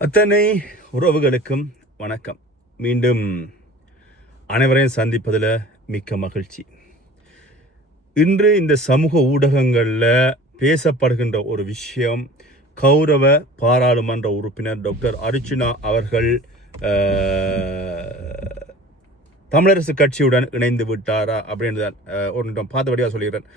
அத்தனை உறவுகளுக்கும் வணக்கம். மீண்டும் அனைவரையும் சந்திப்பதில் மிக்க மகிழ்ச்சி. இன்று இந்த சமூக ஊடகங்களில் பேசப்படுகின்ற ஒரு விஷயம் கௌரவ பாராளுமன்ற உறுப்பினர் டாக்டர் அர்ஜுனா அவர்கள் தமிழரசு கட்சியுடன் இணைந்து விட்டாரா அப்படின்றத ஒரு நிமிடம் பார்த்தபடியாக சொல்கிறேன்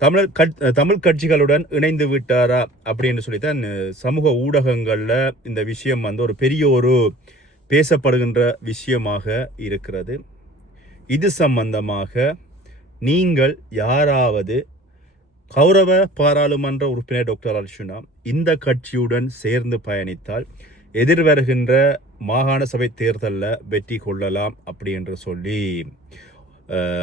தமிழர் கட் தமிழ் கட்சிகளுடன் இணைந்து விட்டாரா அப்படின்னு சொல்லி தான் சமூக ஊடகங்களில் இந்த விஷயம் வந்து ஒரு பெரிய ஒரு பேசப்படுகின்ற விஷயமாக இருக்கிறது. இது சம்பந்தமாக நீங்கள் யாராவது கௌரவ பாராளுமன்ற உறுப்பினர் டாக்டர் அர்ச்சுனா இந்த கட்சியுடன் சேர்ந்து பயணித்தால் எதிர்வருகின்ற மாகாண சபை தேர்தலில் வெற்றி கொள்ளலாம் அப்படி என்று சொல்லி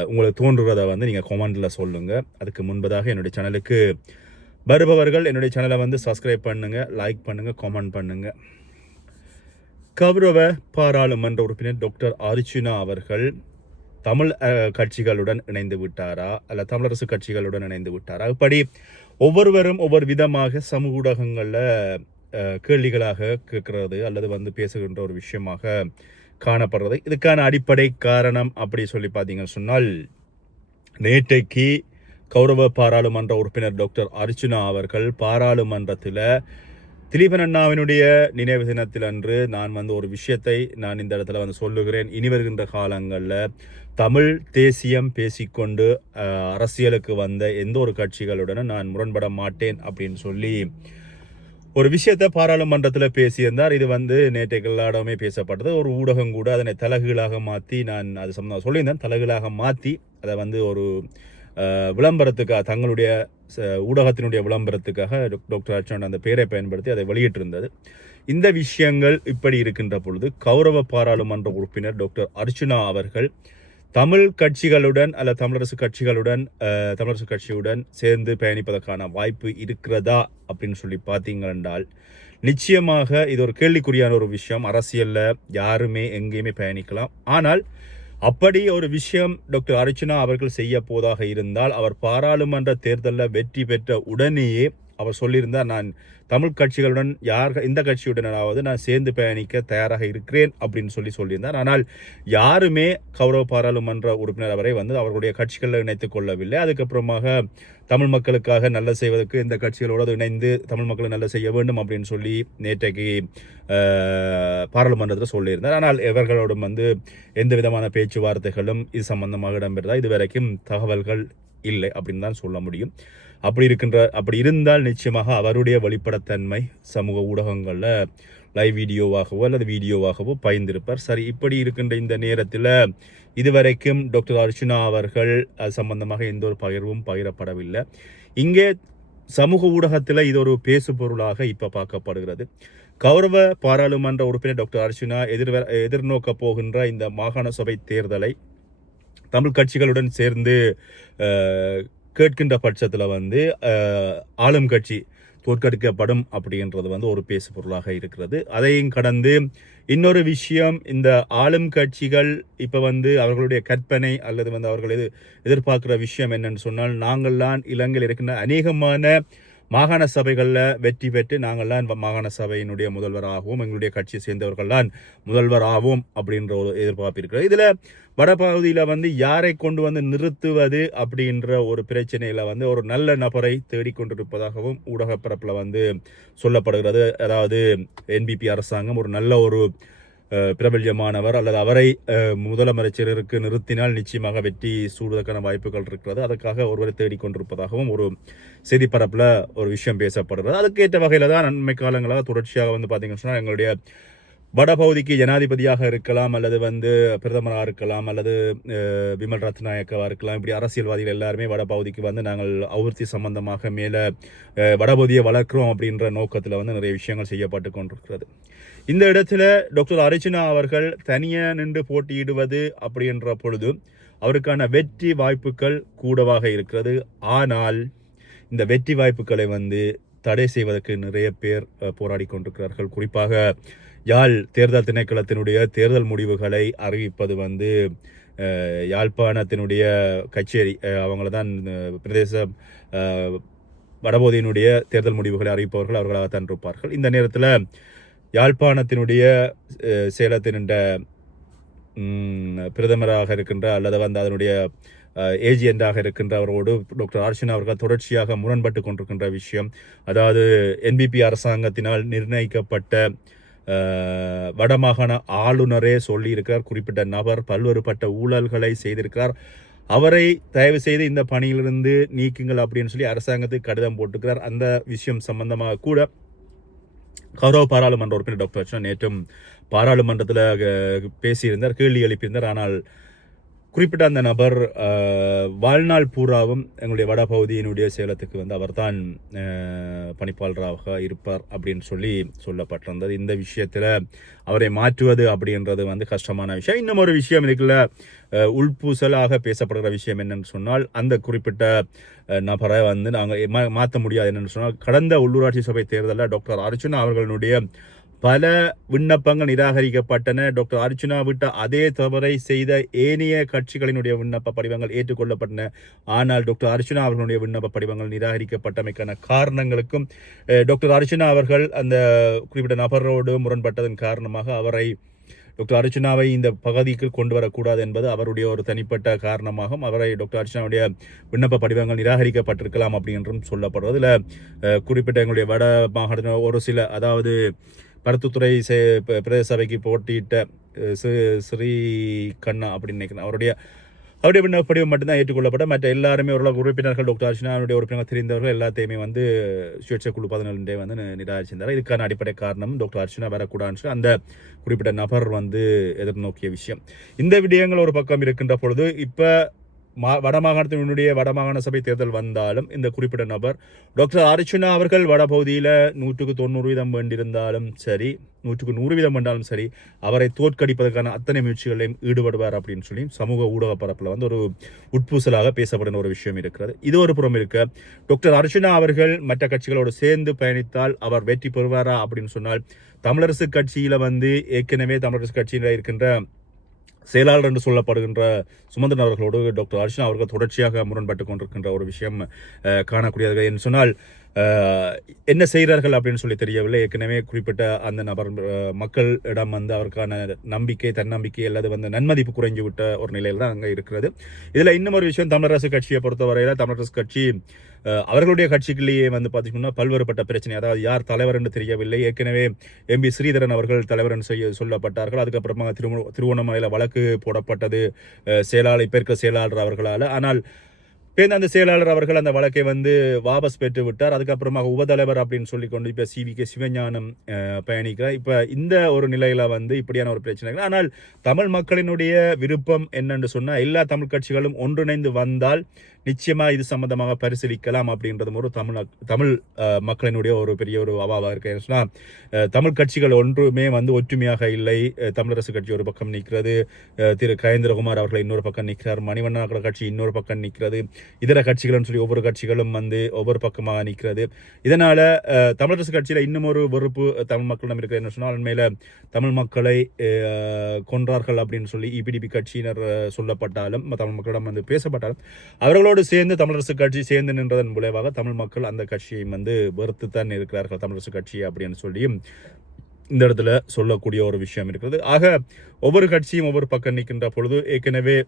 உங்களுக்கு தோன்றுறதை வந்து நீங்கள் கொமெண்டில் சொல்லுங்கள் அதுக்கு முன்பதாக என்னுடைய சேனலுக்கு வருபவர்கள் என்னுடைய சேனலை வந்து சப்ஸ்கிரைப் பண்ணுங்கள் லைக் பண்ணுங்கள் கமெண்ட் பண்ணுங்கள் கௌரவ பாராளுமன்ற உறுப்பினர் டாக்டர் அர்ச்சுனா அவர்கள் தமிழ் கட்சிகளுடன் இணைந்து விட்டாரா? அல்ல தமிழரசு கட்சிகளுடன் இணைந்து விட்டாரா? இப்படி ஒவ்வொருவரும் ஒவ்வொரு விதமாக சமூக ஊடகங்களில் கேள்விகளாக கேட்கறது அல்லது வந்து பேசுகின்ற ஒரு விஷயமாக காணப்படுறது. இதுக்கான அடிப்படை காரணம் அப்படி சொல்லி பார்த்தீங்கன்னு சொன்னால் நேற்றைக்கு கௌரவ பாராளுமன்ற உறுப்பினர் டாக்டர் அர்ச்சுனா அவர்கள் பாராளுமன்றத்தில் திலீபன் அண்ணாவினுடைய நினைவு தினத்தில் அன்று நான் வந்து ஒரு விஷயத்தை நான் இந்த இடத்துல வந்து சொல்லுகிறேன். இனி வருகின்ற காலங்களில் தமிழ் தேசியம் பேசிக்கொண்டு அரசியலுக்கு வந்த எந்த ஒரு கட்சிகளுடனும் நான் முரண்பட மாட்டேன் அப்படின்னு சொல்லி ஒரு விஷயத்தை பாராளுமன்றத்தில் பேசியிருந்தார். இது வந்து நேற்றைக்கு எல்லா பேசப்பட்டது. ஒரு ஊடகம் கூட அதனை தலகுகளாக மாற்றி நான் அது சம்மந்தம் சொல்லியிருந்தேன். தலகுகளாக மாற்றி அதை வந்து ஒரு விளம்பரத்துக்காக தங்களுடைய ஊடகத்தினுடைய விளம்பரத்துக்காக டாக்டர் அர்ச்சனா அந்த பெயரை பயன்படுத்தி அதை வெளியிட்டிருந்தது. இந்த விஷயங்கள் இப்படி இருக்கின்ற பொழுது கௌரவ பாராளுமன்ற உறுப்பினர் டாக்டர் அர்ச்சுனா அவர்கள் தமிழ் கட்சிகளுடன் அல்ல தமிழரசு கட்சிகளுடன் தமிழரசு கட்சியுடன் சேர்ந்து பயணிப்பதற்கான வாய்ப்பு இருக்கிறதா அப்படின்னு சொல்லி பார்த்தீங்க என்றால் நிச்சயமாக இது ஒரு கேள்விக்குறியான ஒரு விஷயம். அரசியலில் யாருமே எங்கேயுமே பயணிக்கலாம். ஆனால் அப்படி ஒரு விஷயம் டாக்டர் அர்ச்சனா அவர்கள் செய்ய போதாக இருந்தால் அவர் பாராளுமன்ற தேர்தலில் வெற்றி பெற்ற உடனேயே அவர் சொல்லியிருந்தார் நான் தமிழ் கட்சிகளுடன் யார் இந்த கட்சியுடனாவது நான் சேர்ந்து பயணிக்க தயாராக இருக்கிறேன் அப்படின்னு சொல்லி சொல்லியிருந்தார். ஆனால் யாருமே கௌரவ பாராளுமன்ற உறுப்பினர் அவரை வந்து அவர்களுடைய கட்சிகளில் இணைத்துக் கொள்ளவில்லை. அதுக்கப்புறமாக தமிழ் மக்களுக்காக நல்ல செய்வதற்கு இந்த கட்சிகளோடு இணைந்து தமிழ் மக்களை நல்ல செய்ய வேண்டும் அப்படின்னு சொல்லி நேற்றைக்கு பாராளுமன்றத்தில் சொல்லியிருந்தார். ஆனால் இவர்களோடும் வந்து எந்த விதமான பேச்சுவார்த்தைகளும் இது சம்பந்தமாக இடம்பெறதா இதுவரைக்கும் தகவல்கள் இல்லை அப்படின்னு தான் சொல்ல முடியும். அப்படி இருக்கின்ற அப்படி இருந்தால் நிச்சயமாக அவருடைய வெளிப்படத்தன்மை சமூக ஊடகங்களில் லைவ் வீடியோவாகவோ அல்லது வீடியோவாகவோ பயந்திருப்பார். சரி இப்படி இருக்கின்ற இந்த நேரத்தில் இதுவரைக்கும் டாக்டர் அர்ச்சுனா அவர்கள் அது சம்பந்தமாக எந்த ஒரு பகிர்வும் பகிரப்படவில்லை. இங்கே சமூக ஊடகத்தில் இது ஒரு பேசு பொருளாக இப்போ பார்க்கப்படுகிறது. கௌரவ பாராளுமன்ற உறுப்பினர் டாக்டர் அர்ச்சுனா எதிர் எதிர்நோக்க போகின்ற இந்த மாகாண சபை தேர்தலை தமிழ் கட்சிகளுடன் சேர்ந்து கேட்கின்ற பட்சத்தில் வந்து ஆளும் கட்சி தோற்கடிக்கப்படும் அப்படின்றது வந்து ஒரு பேசு பொருளாக இருக்கிறது. அதையும் கடந்து இன்னொரு விஷயம் இந்த ஆளும் கட்சிகள் இப்போ வந்து அவர்களுடைய கற்பனை அல்லது வந்து அவர்கள் எது எதிர்பார்க்குற விஷயம் என்னன்னு சொன்னால் நாங்கள்லாம் இலங்கையில் இருக்கின்ற அநேகமான மாகாண சபைகளில் வெற்றி பெற்று நாங்கள்லாம் மாகாண சபையினுடைய முதல்வராகவும் எங்களுடைய கட்சியை சேர்ந்தவர்கள்லாம் முதல்வராகவும் அப்படின்ற ஒரு எதிர்பார்ப்பு இருக்கிறது. இதில் வடபகுதியில் வந்து யாரை கொண்டு வந்து நிறுத்துவது அப்படின்ற ஒரு பிரச்சனையில் வந்து ஒரு நல்ல நபரை தேடிக்கொண்டிருப்பதாகவும் ஊடகப்பரப்பில் வந்து சொல்லப்படுகிறது. அதாவது என்பிபி அரசாங்கம் ஒரு நல்ல ஒரு பிரபல்யமானவர் அல்லது அவரை முதலமைச்சருக்கு நிறுத்தினால் நிச்சயமாக வெற்றி சூடுவதற்கான வாய்ப்புகள் இருக்கிறது. அதற்காக ஒருவரை தேடிக்கொண்டிருப்பதாகவும் ஒரு செய்தி பரப்பில் ஒரு விஷயம் பேசப்படுகிறது. அதுக்கேற்ற வகையில் தான் நன்மை காலங்களாக தொடர்ச்சியாக வந்து பார்த்தீங்கன்னு சொன்னால் எங்களுடைய வடபகுதிக்கு ஜனாதிபதியாக இருக்கலாம் அல்லது வந்து பிரதமராக இருக்கலாம் அல்லது விமல் ரத்நாயக்கவாக இருக்கலாம். இப்படி அரசியல்வாதிகள் எல்லாருமே வடபகுதிக்கு வந்து நாங்கள் அபிவிருத்தி சம்பந்தமாக மேலே வடபகுதியை வளர்க்குறோம் அப்படின்ற நோக்கத்தில் வந்து நிறைய விஷயங்கள் செய்யப்பட்டு கொண்டிருக்கிறது. இந்த இடத்துல டாக்டர் அர்ச்சனா அவர்கள் தனியாக நின்று போட்டியிடுவது அப்படின்ற பொழுது அவருக்கான வெற்றி வாய்ப்புகள் கூடவாக இருக்கிறது. ஆனால் இந்த வெற்றி வாய்ப்புகளை வந்து தடை செய்வதற்கு நிறைய பேர் போராடி கொண்டிருக்கிறார்கள். குறிப்பாக யாழ் தேர்தல் திணைக்களத்தினுடைய தேர்தல் முடிவுகளை அறிவிப்பது வந்து யாழ்ப்பாணத்தினுடைய கச்சேரி அவங்கள தான் பிரதேச வடபோதியினுடைய தேர்தல் முடிவுகளை அறிவிப்பவர்கள் அவர்களாகத்தான் இருப்பார்கள். இந்த நேரத்தில் யாழ்ப்பாணத்தினுடைய அஹ், சேலத்தினுடைய பிரதமராக இருக்கின்ற அல்லது வந்து அதனுடைய ஏஜியண்டாக இருக்கின்றவரோடு டாக்டர் அர்ச்சனா அவர்கள் தொடர்ச்சியாக முரண்பட்டு கொண்டிருக்கின்ற விஷயம். அதாவது என்பிபி அரசாங்கத்தினால் நிர்ணயிக்கப்பட்ட வடமாகாண ஆளுநரே சொல்லியிருக்கிறார். குறிப்பிட்ட நபர் பல்வேறுபட்ட ஊழல்களை செய்திருக்கிறார். அவரை தயவு செய்து இந்த பணியிலிருந்து நீக்குங்கள் அப்படின்னு சொல்லி அரசாங்கத்துக்கு கடிதம் போட்டுக்கிறார் அந்த விஷயம் சம்பந்தமாக கூட கௌரவ பாராளுமன்ற உறுப்பினர் டாக்டர் நேற்றும் பாராளுமன்றத்தில் பேசியிருந்தார் கேள்வி எழுப்பியிருந்தார். ஆனால் குறிப்பிட்ட அந்த நபர் வாழ்நாள் பூராவும் எங்களுடைய வடபகுதியினுடைய சேலத்துக்கு வந்து அவர்தான் பணிப்பாளராக இருப்பார் அப்படின்னு சொல்லி சொல்லப்பட்டிருந்தது. இந்த விஷயத்தில் அவரை மாற்றுவது அப்படின்றது வந்து கஷ்டமான விஷயம். இன்னும் ஒரு விஷயம் இதுக்குள்ள உள்பூசலாக பேசப்படுகிற விஷயம் என்னன்னு சொன்னால் அந்த குறிப்பிட்ட நபரை வந்து நாங்கள் மாற்ற முடியாது என்னென்னு சொன்னால் கடந்த உள்ளூராட்சி சபை தேர்தலில் டாக்டர் அர்ஜுன் அவர்களுடைய பல விண்ணப்பங்கள் நிராகரிக்கப்பட்டன. டாக்டர் அர்ஜுனா விட்ட அதே தவறை செய்த ஏனைய கட்சிகளினுடைய விண்ணப்ப படிவங்கள் ஏற்றுக்கொள்ளப்பட்டன. ஆனால் டாக்டர் அர்ஜுனா அவர்களுடைய விண்ணப்ப படிவங்கள் நிராகரிக்கப்பட்டமைக்கான காரணங்களுக்கும் டாக்டர் அர்ஜுனா அவர்கள் அந்த குறிப்பிட்ட நபரோடு முரண்பட்டதன் காரணமாக அவரை டாக்டர் அர்ச்சனாவை இந்த பகுதிக்கு கொண்டு வரக்கூடாது என்பது அவருடைய ஒரு தனிப்பட்ட காரணமாகவும் அவரை டாக்டர் அர்ச்சனாவுடைய விண்ணப்ப படிவங்கள் நிராகரிக்கப்பட்டிருக்கலாம் அப்படின்றும் சொல்லப்படுறது இதில் குறிப்பிட்ட எங்களுடைய வட மாகாண ஒரு சில அதாவது மருத்துவத்துறை சே- பிரதேச சபைக்கு போட்டியிட்ட ஸ்ரீ- ஸ்ரீ கண்ணா அப்படின்னு நினைக்கிறேன். அவருடைய அவருடைய விண்ணப்ப படிவம் மட்டும்தான் ஏற்றுக்கொள்ளப்பட்ட மற்ற எல்லாருமே ஓரளவுக்கு உறுப்பினர்கள் டாக்டர் அர்ச்சனாவுடைய உறுப்பினர் தெரிந்தவர்கள் எல்லாத்தையுமே வந்து சுயேட்சை குழு பதினேழு வந்து நிராகரிச்சிருந்தார். இதுக்கான அடிப்படை காரணம் டாக்டர் அர்ச்சனா வரக்கூடாதுன்னு அந்த குறிப்பிட்ட நபர் வந்து எதிர்நோக்கிய விஷயம். இந்த விடயங்கள் ஒரு பக்கம் இருக்கின்ற பொழுது இப்போ மா வடமாகாணத்தினுடைய வடமாகாண சபை தேர்தல் வந்தாலும் இந்த குறிப்பிட்ட நபர் டாக்டர் அர்ச்சுனா அவர்கள் வடபகுதியில் நூற்றுக்கு தொண்ணூறு வீதம் வேண்டியிருந்தாலும் சரி நூற்றுக்கு நூறு வீதம் வேண்டாலும் சரி அவரை தோற்கடிப்பதற்கான அத்தனை முயற்சிகளையும் ஈடுபடுவார் அப்படின்னு சொல்லி சமூக ஊடக பரப்பில் வந்து ஒரு உட்பூசலாக பேசப்படுற ஒரு விஷயம் இருக்கிறது. இது ஒரு புறம் இருக்க டாக்டர் அர்ச்சுனா அவர்கள் மற்ற கட்சிகளோடு சேர்ந்து பயணித்தால் அவர் வெற்றி பெறுவாரா அப்படின்னு சொன்னால் தமிழரசு கட்சியில் வந்து ஏற்கனவே தமிழரசு கட்சியில் இருக்கின்ற செயலாளர் என்று சொல்லப்படுகின்ற சுமந்திரன் அவர்களோடு டாக்டர் அர்ச்சனா அவர்கள் தொடர்ச்சியாக முரண்பட்டு கொண்டிருக்கின்ற ஒரு விஷயம் காணக்கூடியது என்று சொன்னால் என்ன செய்கிறார்கள் அப்படின்னு சொல்லி தெரியவில்லை. ஏற்கனவே குறிப்பிட்ட அந்த நபர் மக்களிடம் வந்து அவருக்கான நம்பிக்கை தன்னம்பிக்கை அல்லது வந்து நன்மதிப்பு குறைஞ்சு விட்ட ஒரு நிலையில் தான் அங்கே இருக்கிறது. இதில் இன்னும் ஒரு விஷயம் தமிழரசு கட்சியை பொறுத்தவரையில் தமிழரசு கட்சி அவர்களுடைய கட்சிக்குள்ளேயே வந்து பார்த்தீங்கன்னா பல்வேறுபட்ட பிரச்சனை. அதாவது யார் தலைவர் என்று தெரியவில்லை. ஏற்கனவே எம்பி ஸ்ரீதரன் அவர்கள் தலைவர் என்று செய்ய சொல்லப்பட்டார்கள். அதுக்கப்புறமா திரு திருவண்ணாமலையில் வழக்கு போடப்பட்டது. செயலாளர் இப்போ இருக்கிற செயலாளர் அவர்களால். ஆனால் பேருந்து அந்த செயலாளர் அவர்கள் அந்த வழக்கை வந்து வாபஸ் பெற்று விட்டார். அதுக்கப்புறமா உபதலைவர் அப்படின்னு சொல்லி கொண்டு இப்போ சி வி கே சிவஞானம் பயணிக்கிறார். இப்போ இந்த ஒரு நிலையில் வந்து இப்படியான ஒரு பிரச்சனை. ஆனால் தமிழ் மக்களினுடைய விருப்பம் என்னென்று சொன்னால் எல்லா தமிழ் கட்சிகளும் ஒன்றிணைந்து வந்தால் நிச்சயமாக இது சம்மந்தமாக பரிசீலிக்கலாம் அப்படின்றதும் ஒரு தமிழ் தமிழ் மக்களினுடைய ஒரு பெரிய ஒரு அவாவாக இருக்கு. ஏன்னு தமிழ் கட்சிகள் ஒன்றுமே வந்து ஒற்றுமையாக இல்லை. தமிழரசு கட்சி ஒரு பக்கம் நிற்கிறது. திரு கயேந்திரகுமார் அவர்கள் இன்னொரு பக்கம் நிற்கிறார். மணிவண்ணாக்கள கட்சி இன்னொரு பக்கம் நிற்கிறது. இதர கட்சிகள்னு சொல்லி ஒவ்வொரு கட்சிகளும் வந்து ஒவ்வொரு பக்கமாக நிற்கிறது. இதனால் தமிழரசு கட்சியில் இன்னும் ஒரு வெறுப்பு தமிழ் மக்களிடம் இருக்கிறது. என்ன சொன்னால் மேலே தமிழ் மக்களை கொன்றார்கள் அப்படின்னு சொல்லி இபிடிபி கட்சியினர் சொல்லப்பட்டாலும் தமிழ் மக்களிடம் வந்து பேசப்பட்டாலும் அவர்களோட சேர்ந்து தமிழரசு கட்சி சேர்ந்து நின்றதன் விளைவாக தமிழ் மக்கள் அந்த கட்சியை வந்து வெறுத்து தான் இருக்கிறார்கள் தமிழரசு கட்சி அப்படின்னு சொல்லியும் இந்த இடத்துல சொல்லக்கூடிய ஒரு விஷயம் இருக்கிறது. ஆக ஒவ்வொரு கட்சியும் ஒவ்வொரு பக்கம் நிற்கின்ற பொழுது ஏற்கனவே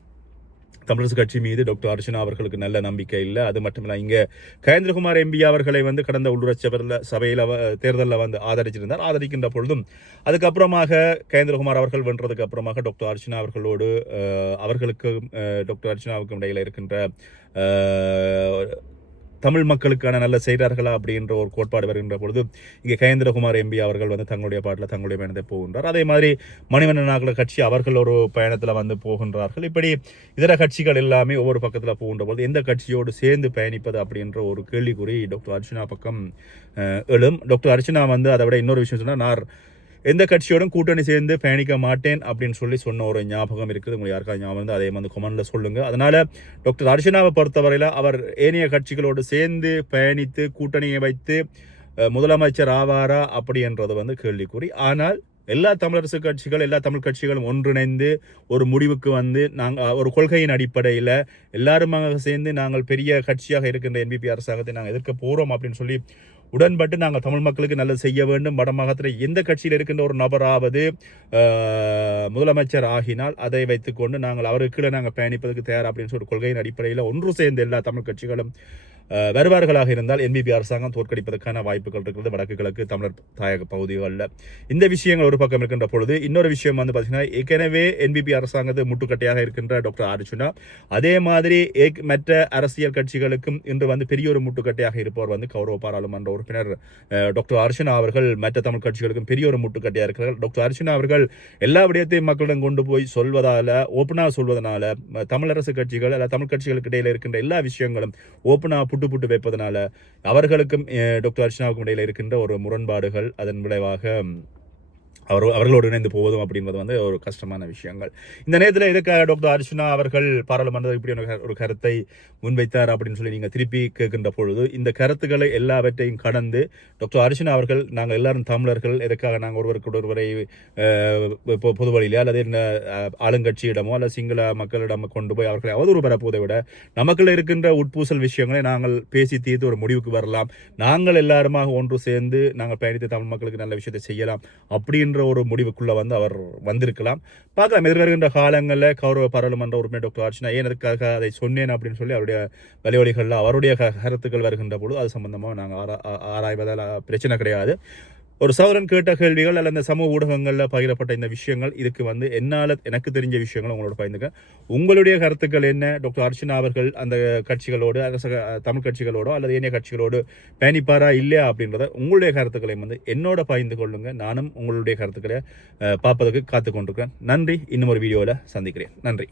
தமிழரசு கட்சி மீது டாக்டர் அர்ச்சனா அவர்களுக்கு நல்ல நம்பிக்கை இல்லை. அது மட்டும் இல்லை இங்கே கயேந்திரகுமார் எம்பி அவர்களை வந்து கடந்த உள்ளூராட்சி சபையில் சபையில் தேர்தலில் வந்து ஆதரிச்சிருந்தார். ஆதரிக்கின்ற பொழுதும் அதுக்கப்புறமாக கயேந்திரகுமார் அவர்கள் வென்றதுக்கு அப்புறமாக டாக்டர் அர்ச்சனா அவர்களோடு அவர்களுக்கு டாக்டர் அர்ச்சனாவுக்கும் இடையில் இருக்கின்ற தமிழ் மக்களுக்கான நல்ல செய்கிறார்களா அப்படின்ற ஒரு கோட்பாடு வருகின்ற பொழுது இங்கே கயேந்திரகுமார் எம்பி அவர்கள் வந்து தங்களுடைய பாட்டில் தங்களுடைய பயணத்தை போகின்றார். அதே மாதிரி மணிவண்ணன் நாகல கட்சி அவர்கள் ஒரு பயணத்தில் வந்து போகின்றார்கள். இப்படி இதர கட்சிகள் எல்லாமே ஒவ்வொரு பக்கத்தில் போகின்ற பொழுது எந்த கட்சியோடு சேர்ந்து பயணிப்பது அப்படின்ற ஒரு கேள்விக்குறி டாக்டர் அர்ச்சனா பக்கம் எழும். டாக்டர் அர்ச்சனா வந்து அதை விட இன்னொரு விஷயம் சொன்னால் நான் எந்த கட்சியோடும் கூட்டணி சேர்ந்து பயணிக்க மாட்டேன் அப்படின்னு சொல்லி சொன்ன ஒரு ஞாபகம் இருக்குது. உங்களுக்கு யாருக்காவது ஞாபகம் இருந்தால் அதே வந்து கொமெண்ட்ல சொல்லுங்கள் அதனால் டாக்டர் அர்ச்சனாவை பொறுத்தவரையில் அவர் ஏனைய கட்சிகளோடு சேர்ந்து பயணித்து கூட்டணியை வைத்து முதலமைச்சர் ஆவாரா அப்படி என்றது வந்து கேள்விக்குறி. ஆனால் எல்லா தமிழரசு கட்சிகள் எல்லா தமிழ் கட்சிகளும் ஒன்றிணைந்து ஒரு முடிவுக்கு வந்து நாங்கள் ஒரு கொள்கையின் அடிப்படையில் எல்லாருமாக சேர்ந்து நாங்கள் பெரிய கட்சியாக இருக்கின்ற என்பிபி அரசாங்கத்தை நாங்கள் எதிர்க்க போகிறோம் அப்படின்னு சொல்லி உடன்பட்டு நாங்கள் தமிழ் மக்களுக்கு நல்லது செய்ய வேண்டும். வடமாகாணத்தில் எந்த கட்சியில் இருக்கின்ற ஒரு நபராவது முதலமைச்சர் ஆகினால் அதை வைத்துக்கொண்டு நாங்கள் அவருக்கு நாங்கள் பயணிப்பதற்கு தயார் அப்படின்னு சொல்லி கொள்கையின் அடிப்படையில் ஒன்று சேர்ந்த எல்லா தமிழ் கட்சிகளும் வருவார்களாக இருந்தால் என்பிபி அரசாங்கம் தோற்கடிப்பதற்கான வாய்ப்புகள் இருக்கிறது. வடக்கு கிழக்கு தமிழர் தாயக பகுதிகளில். இந்த விஷயங்கள் ஒரு பக்கம் இருக்கின்ற பொழுது இன்னொரு விஷயம் வந்து பார்த்தீங்கன்னா ஏற்கனவே என்பிபி அரசாங்கத்து முட்டுக்கட்டையாக இருக்கின்ற டாக்டர் அர்ஜுனா அதே மாதிரி ஏக்- மற்ற அரசியல் கட்சிகளுக்கும் இன்று வந்து பெரிய ஒரு முட்டுக்கட்டையாக இருப்பவர் வந்து கௌரவ பாராளுமன்ற உறுப்பினர் டாக்டர் அர்ச்சனா அவர்கள் மற்ற தமிழ் கட்சிகளுக்கும் பெரிய ஒரு முட்டுக்கட்டையாக இருக்கிறார்கள் டாக்டர் அர்ச்சனா அவர்கள் எல்லா விடயத்தையும் மக்களிடம் கொண்டு போய் சொல்வதால் ஓப்பனாக சொல்வதனால தமிழரசு கட்சிகள் அல்ல தமிழ் கட்சிகளுக்கு இடையில் இருக்கின்ற எல்லா விஷயங்களும் ஓப்பனாக புட்டு புட்டு வைப்பதனால அவர்களுக்கும் டாக்டர் அர்ச்சனாவுக்கும் இடையில் இருக்கின்ற ஒரு முரண்பாடுகள் அதன் விளைவாக அவர் அவர்களோடு இணைந்து போவதும் அப்படின்றது வந்து ஒரு கஷ்டமான விஷயங்கள். இந்த நேரத்தில் எதுக்காக டாக்டர் அர்ச்சனா அவர்கள் பாராளுமன்றத்தில் இப்படி ஒரு ஒரு கருத்தை முன்வைத்தார் அப்படின்னு சொல்லி நீங்கள் திருப்பி கேட்கின்ற பொழுது இந்த கருத்துக்களை எல்லாவற்றையும் கடந்து டாக்டர் அர்ச்சனா அவர்கள் நாங்கள் எல்லாரும் தமிழர்கள் எதுக்காக நாங்கள் ஒருவருக்கு ஒருவரை இப்போ பொது வழியிலே அல்லது என்ன ஆளுங்கட்சியிடமோ அல்லது சிங்கள மக்களிடம் கொண்டு போய் அவர்களை அவதூறு பரப்புவதை விட நமக்குள்ள இருக்கின்ற உட்பூசல் விஷயங்களை நாங்கள் பேசி தீர்த்து ஒரு முடிவுக்கு வரலாம். நாங்கள் எல்லாருமாக ஒன்று சேர்ந்து நாங்கள் பயணித்து தமிழ் மக்களுக்கு நல்ல விஷயத்தை செய்யலாம். அப்படின்ற ஒரு முடிவுக்குள்ள வந்து அவர் வந்திருக்கலாம். பார்க்கலாம். எதிர்வருகின்ற காலங்களில் கௌரவ பாராளுமன்ற உறுப்பினர் டாக்டர் அர்ச்சனா ஏன் அதுக்காக அதை சொன்னேன்? அப்படின்னு சொல்லி அவருடைய வழிவழிகளில் அவருடைய கருத்துக்கள் வருகின்ற பொழுது அது சம்பந்தமாக நாங்கள் ஆரா ஆராய்வதால் பிரச்சனை கிடையாது. ஒரு சௌரன் கேட்ட கேள்விகள் அல்ல இந்த சமூக ஊடகங்களில் பகிரப்பட்ட இந்த விஷயங்கள் இதுக்கு வந்து என்னால் எனக்கு தெரிஞ்ச விஷயங்கள் உங்களோட பகிர்ந்துக்க உங்களுடைய கருத்துக்கள் என்ன? டாக்டர் அர்ச்சனா அவர்கள் அந்த கட்சிகளோடு அரச தமிழ் கட்சிகளோடோ அல்லது ஏனைய கட்சிகளோடு பயணிப்பாரா இல்லையா அப்படின்றத உங்களுடைய கருத்துக்களை வந்து என்னோட பகிர்ந்து கொள்ளுங்க. நானும் உங்களுடைய கருத்துக்களை பார்ப்பதற்கு காத்து கொண்டிருக்கிறேன் நன்றி. இன்னும் ஒரு வீடியோவில் சந்திக்கிறேன். நன்றி.